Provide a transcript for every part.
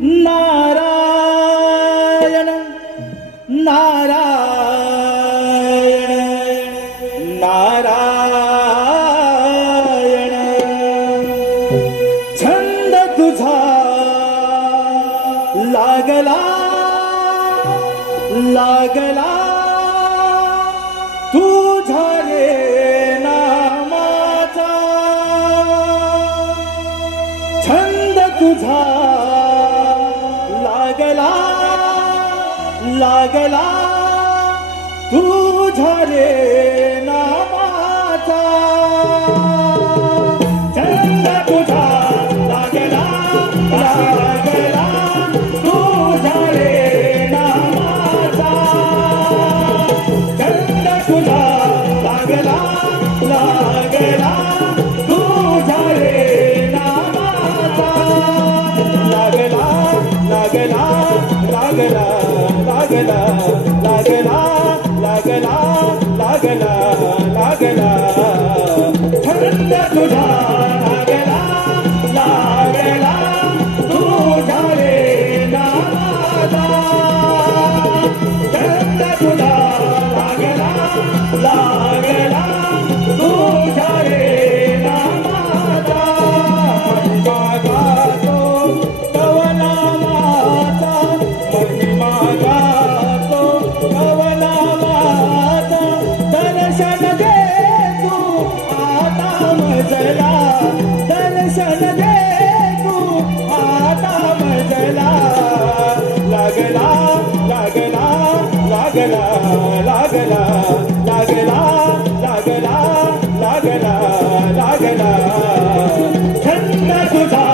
নারা लागला तुझा रे नामा 的主场 the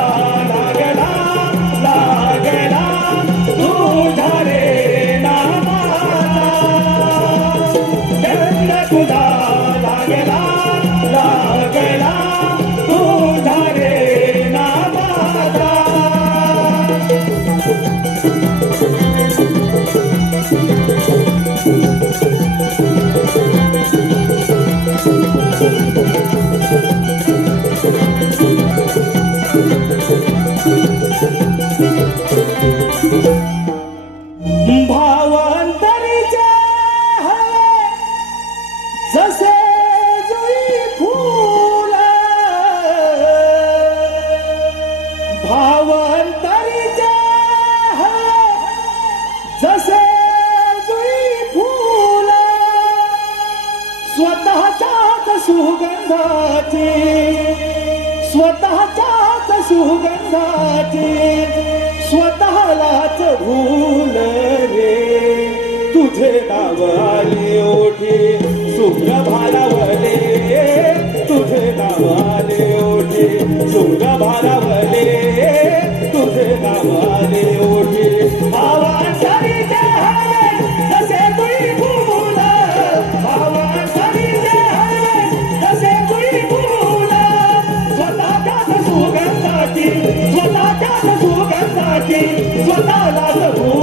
सुगंधाची स्वतःच्याच सुगंधाचे स्वतःलाच भूल रे तुझे नाव आली ओठी शुभ्र भारावले 天，说大大的不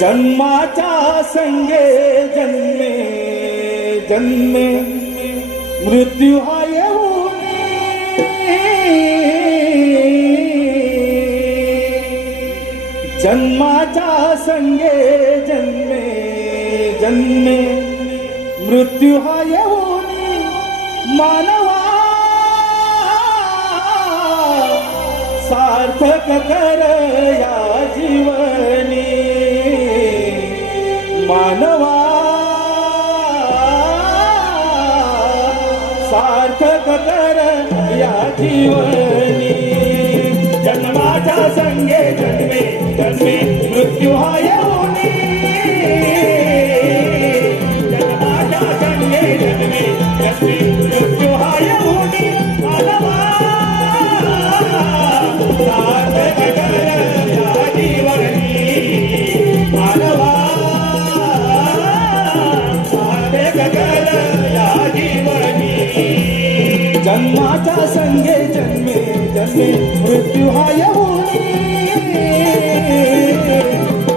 जन्माचा संगे जन्मे जन्मे मृत्यू हा येऊ जन्माच्या संगे जन्मे जन्मे. मृत्यू हा येऊ मानवा. सार्थक कर या जीवनी. मानवा या जीवनी. जन्माच्या संगे जन्मे जन्मे मृत्यू हा येऊनी. जन्मे मृत्यू हा येऊनी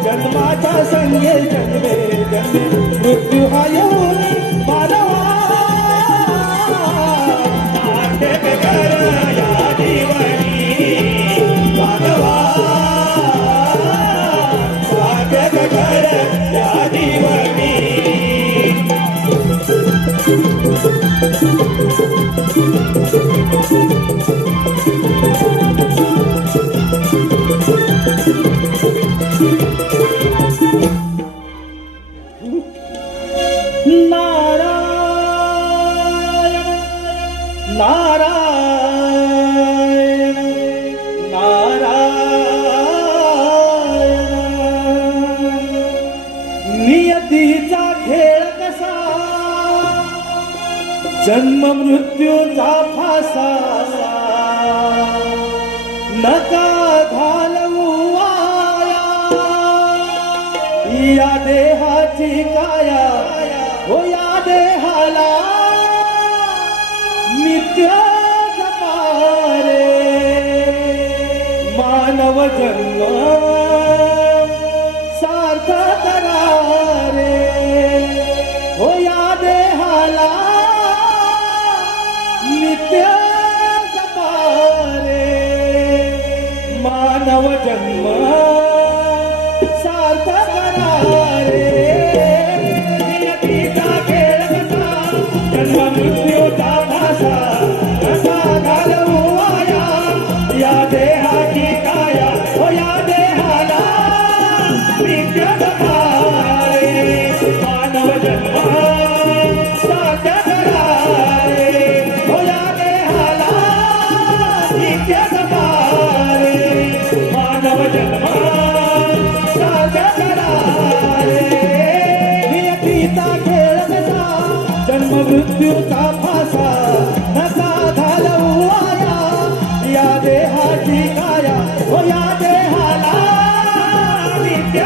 जन्माच्या संगे जन्मे जन्मे. मृत्यू हा जन्म मृत्यूचा फासा नका घालवू या देहाची काया हो या देहाला. नित्य जपारे. मानव जन्म जन्म सार्थ करा रे. मृत्यूचा फासा नसा घालवू आया या देहाची काया हो या देहाला. नित्य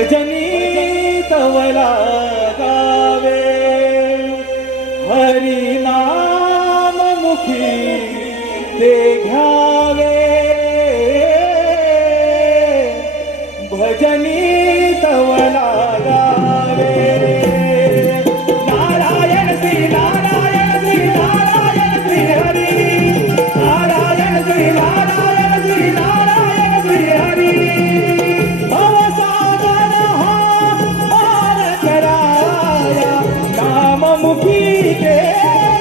भजनी तवला yeah.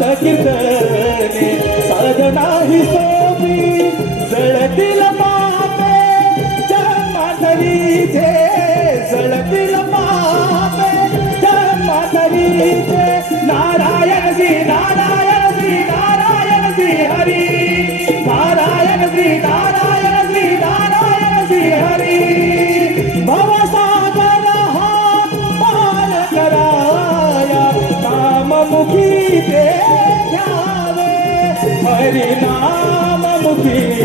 नाम संकीर्तने साधना ही सोपी जळतील घ्यावे हरी नाममुखी ते घ्यावे